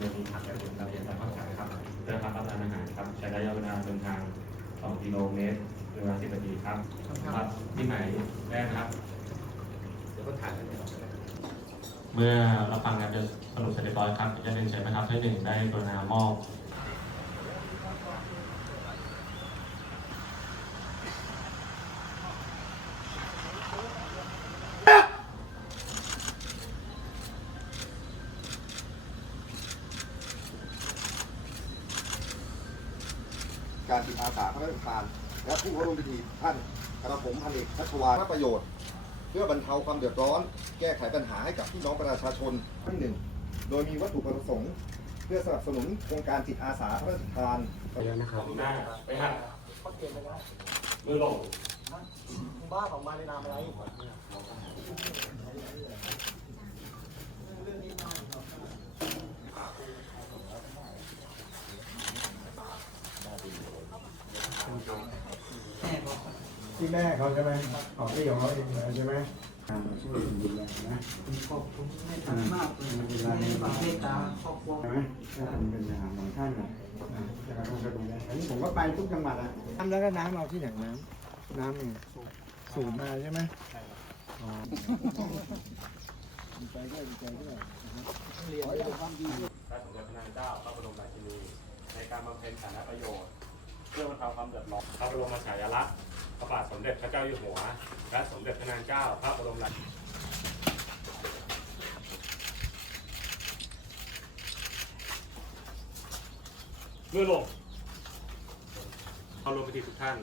เรื่องผักกะเทียมกระเทียมแล้วขายครับเพื่อรับประทานอาหารครับ ใช้ระยะเวลาเดินทาง 2 กิโลเมตรเวลา10นาทีครับครับที่ไหนแรกนะครับ เดี๋ยวก็ถ่ายกันเลยเมื่อรับฟังการสรุปเสร็จเรียบร้อยครับจะเรียนเชิญนะครับให้หนึ่งได้กรุณามอบ การจิตอาสาพระราชทานและผู้เข้าร่วมพิธีท่านกระผมพันเอกชัชวาลประโยชน์ เพื่อบรรเทาความเดือดร้อน แก้ไขปัญหาให้กับพี่น้องประชาชนที่หนึ่ง โดยมีวัตถุประสงค์ เพื่อสนับสนุนโครงการจิตอาสาพระราชทานหน้าไปหัดมือลงบ้าของมาในนามอะไร ที่แม่เขาใช่ไหมของที่ของเขาเองเลยใช่ไหมอ่าช่วยดูแลนะขอบคุณให้ท่านมากเลยที่ให้ความเมตตาครอบครัวใช่ไหมถ้าผมเป็นทหารของท่านนะอ่าจะต้องไปดูแลอันนี้ผมก็ไปทุกจังหวัดอะน้ำแล้วก็น้ำเอาที่ไหนน้ำน้ำเนี่ยสูบมาใช่ไหมอ๋อดีใจด้วยดีใจด้วยนะครับขอให้ได้ความดีพระสมเด็จพระนางเจ้าพระบรมราชินีในการบำเพ็ญสาธารณประโยชน์ เพื่อบรรเทาความเดือดร้อนพระบรมฉายาลักษณ์ พระบาทสมเด็จพระเจ้าอยู่หัว และสมเด็จพระนางเจ้าพระบรมราชินีเมื่อลงเข้ารวมพิธีทุกท่าน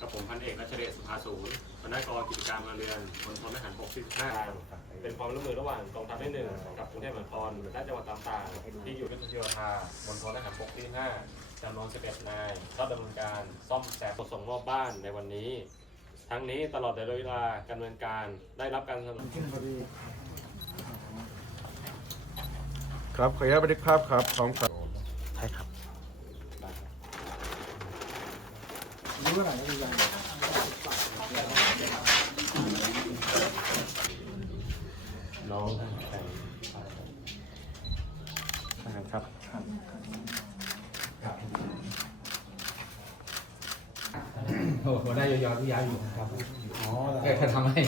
กับผมพันเอกรัชเดชสุภาสูรหัวหน้ากองกิจการมาเรือนมณฑลทหารบกที่15เป็นความร่วมมือระหว่างกองทัพที่หนึ่งกับกรุงเทพมหานครและจังหวัดต่างๆที่อยู่ในทุกโยธามณฑลทหารบกที่5จำนวน11นายเข้าดำเนินการซ่อมแซมส่งมอบบ้านในวันนี้ ทั้งนี้ตลอดระยะเวลาการดำเนินการได้รับการสนับสนุนขึ้นพอดีครับขออนุญาตบันทึกภาพครับพร้อมครับรู้ว่าไหนก็ดีใจ น้องแต่งครับ โอ้โหได้ยาวๆที่ย้ายอยู่ครับอ๋อแกทำให้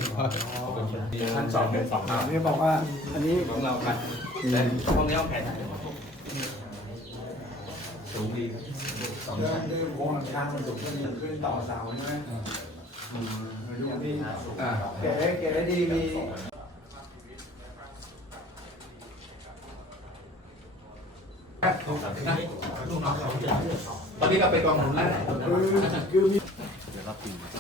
ท่านสองเป็นสองครับนี่บอกว่า อันนี้ของเราครับแต่ห้องนี้ห้องแขกสูงดีสองเรื่อชั้งนคือโครงหลังคามันสูงก็ดีขึ้นต่อเสาใช่ไหมดูดีอ่าเก๋เก๋ได้ดีมีตอนนี้เราไปกองหนุนแล้วไหนคือคือมี なっています。